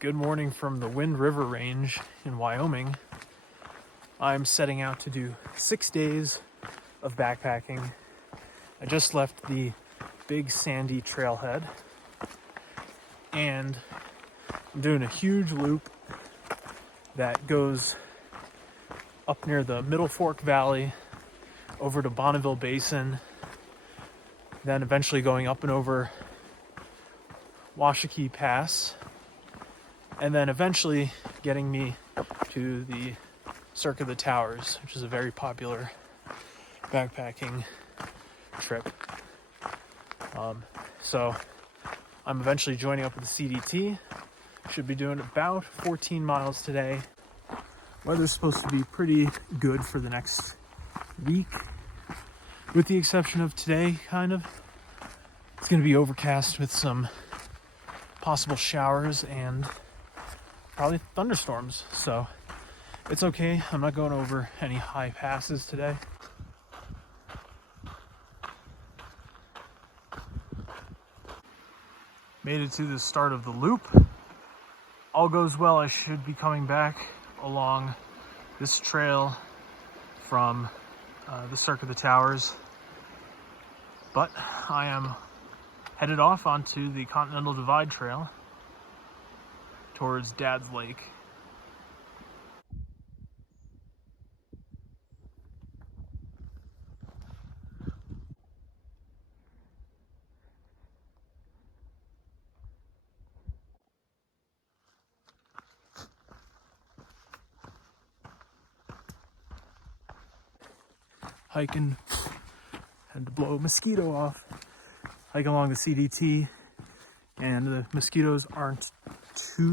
Good morning from the Wind River Range in Wyoming. I'm setting out to do 6 days of backpacking. I just left the Big Sandy Trailhead and I'm doing a huge loop that goes up near the Middle Fork Valley over to Bonneville Basin, then eventually going up and over Washakie Pass, and then eventually getting me to the Cirque of the Towers, which is a very popular backpacking trip. So I'm eventually joining up with the CDT. Should be doing about 14 miles today. Weather's supposed to be pretty good for the next week, with the exception of today, kind of. It's going to be overcast with some possible showers and probably thunderstorms, so it's okay. I'm not going over any high passes today. Made it to the start of the loop. All goes well, I should be coming back along this trail from the Cirque of the Towers, but I am headed off onto the Continental Divide Trail towards Dad's Lake. Hiking, had to blow a mosquito off. Hike along the CDT, and the mosquitoes aren't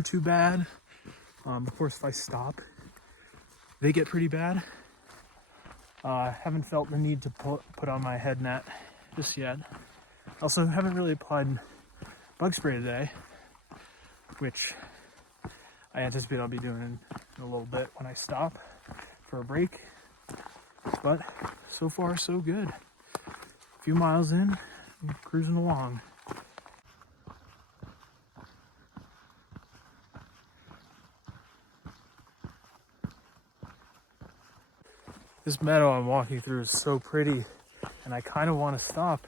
too bad. Of course, if I stop, they get pretty bad. Haven't felt the need to put on my head net just yet. Also, haven't really applied bug spray today, which I anticipate I'll be doing in a little bit when I stop for a break. But so far, so good. A few miles in, I'm cruising along. This meadow I'm walking through is so pretty, and I kind of want to stop,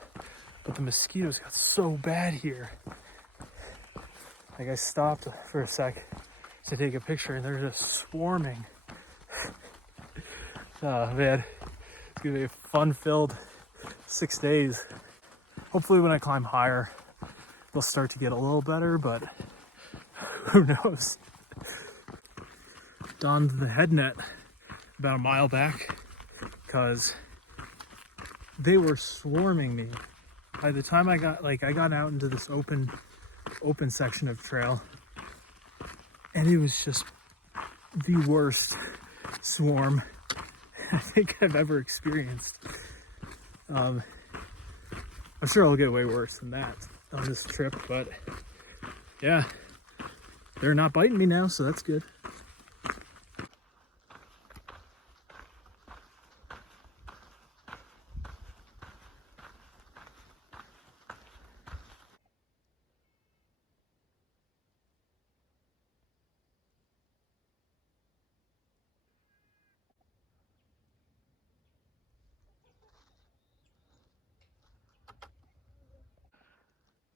but the mosquitoes got so bad here. Like, I stopped for a sec to take a picture, and they're just swarming. Oh man, it's gonna be a fun-filled 6 days. Hopefully when I climb higher, they'll start to get a little better, but who knows? Donned the head net about a mile back because they were swarming me. By the time I got out into this open section of trail, and it was just the worst swarm I think I've ever experienced. I'm sure I'll get way worse than that on this trip, but yeah, they're not biting me now, so that's good.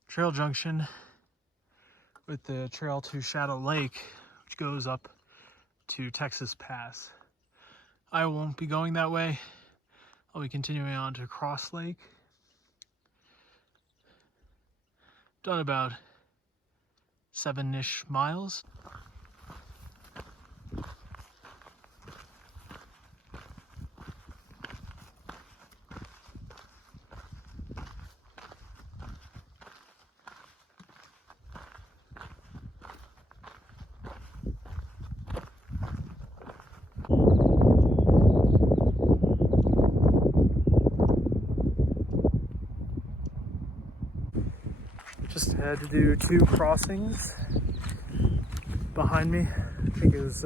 Trail junction with the trail to Shadow Lake, which goes up to Texas Pass. I won't be going that way. I'll be continuing on to Cross Lake. Done about 7-ish miles. Just had to do 2 crossings behind me. I think it was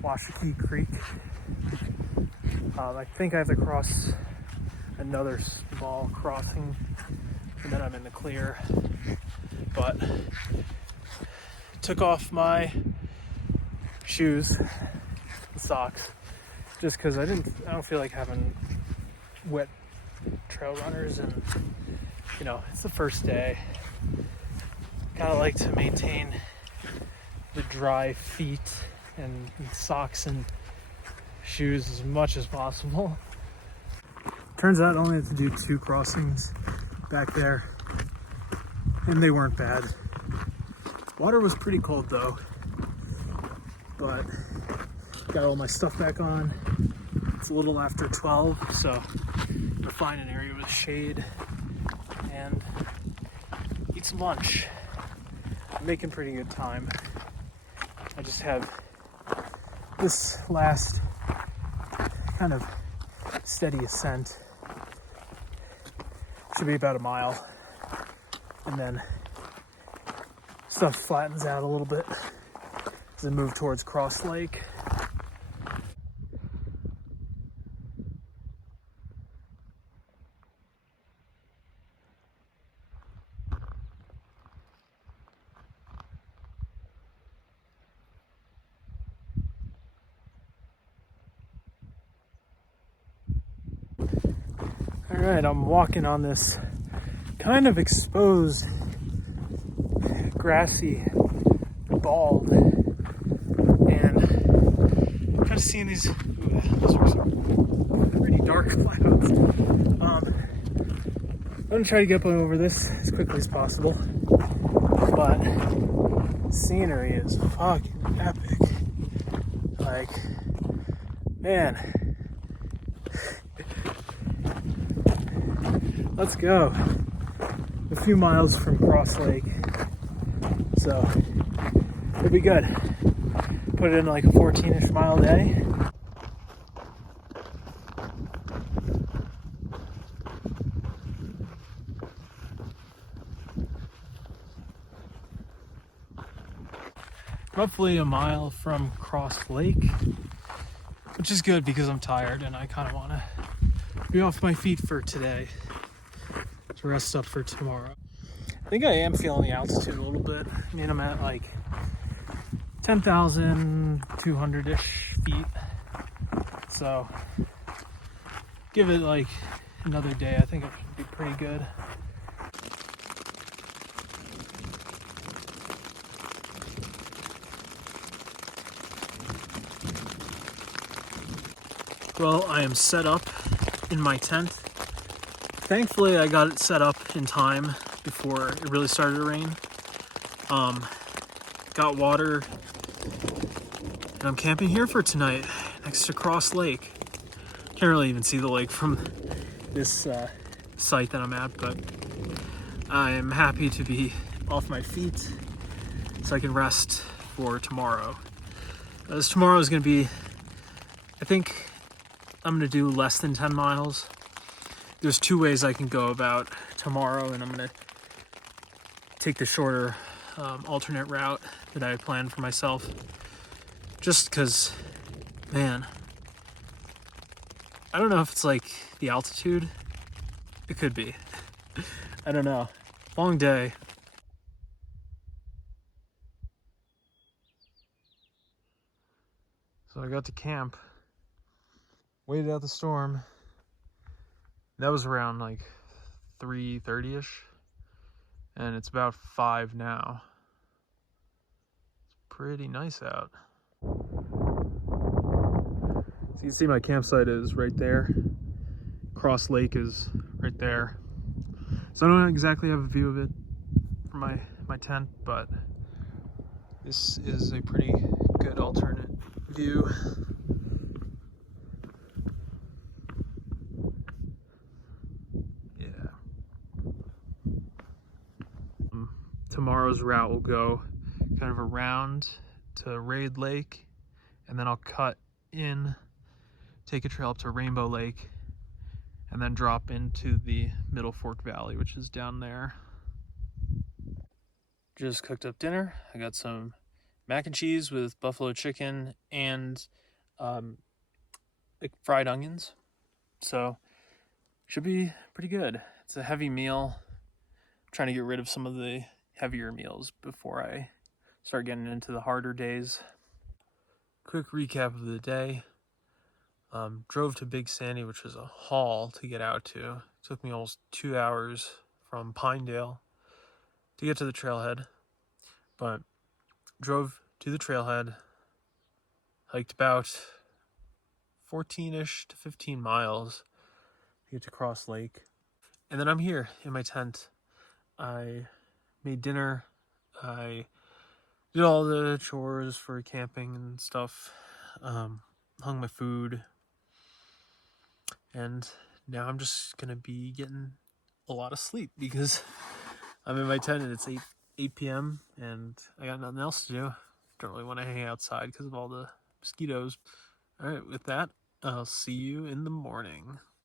Washakie Creek. I think I have to cross another small crossing and then I'm in the clear. But took off my shoes and socks just because I don't feel like having wet trail runners, and you know, it's the first day. Kind of like to maintain the dry feet and socks and shoes as much as possible. Turns out I only have to do 2 crossings back there, and they weren't bad. Water was pretty cold though, but got all my stuff back on. It's a little after 12, so I'm gonna find an area with shade and eat some lunch. I'm making pretty good time. I just have this last kind of steady ascent. Should be about a mile, and then stuff flattens out a little bit as I move towards Cross Lake. All right, I'm walking on this kind of exposed, grassy bald, and I'm kind of seeing these are some pretty dark clouds. I'm gonna try to get over this as quickly as possible, but scenery is fucking epic. Like, man. Let's go. A few miles from Cross Lake, so it'll be good. Put it in like a 14-ish mile day. Roughly a mile from Cross Lake, which is good because I'm tired and I kind of want to be off my feet for today to rest up for tomorrow. I think I am feeling the altitude a little bit. I mean, I'm at like 10,200-ish feet. So give it like another day. I think it should be pretty good. Well, I am set up in my tent. Thankfully, I got it set up in time before it really started to rain. Got water, and I'm camping here for tonight next to Cross Lake. Can't really even see the lake from this site that I'm at, but I am happy to be off my feet so I can rest for tomorrow. As tomorrow is going to be, I think I'm going to do less than 10 miles. There's 2 ways I can go about tomorrow, and I'm going to take the shorter alternate route that I planned for myself. Just because, man, I don't know if it's like the altitude. It could be. I don't know. Long day. So I got to camp, waited out the storm. That was around like 3:30-ish, and it's about 5 now. It's pretty nice out. So you can see my campsite is right there. Cross Lake is right there. So I don't exactly have a view of it from my tent, but this is a pretty good alternate view. Tomorrow's route will go kind of around to Raid Lake, and then I'll cut in, take a trail up to Rainbow Lake, and then drop into the Middle Fork Valley, which is down there. Just cooked up dinner. I got some mac and cheese with buffalo chicken and like fried onions. So should be pretty good. It's a heavy meal. I'm trying to get rid of some of the heavier meals before I start getting into the harder days. Quick recap of the day. Drove to Big Sandy, which was a haul to get out to. It took me almost 2 hours from Pinedale to get to the trailhead, but drove to the trailhead, hiked about 14-ish to 15 miles to get to Cross Lake. And then I'm here in my tent. I made dinner. I did all the chores for camping and stuff. Hung my food. And now I'm just going to be getting a lot of sleep because I'm in my tent and it's 8 p.m. and I got nothing else to do. Don't really want to hang outside because of all the mosquitoes. All right, with that, I'll see you in the morning.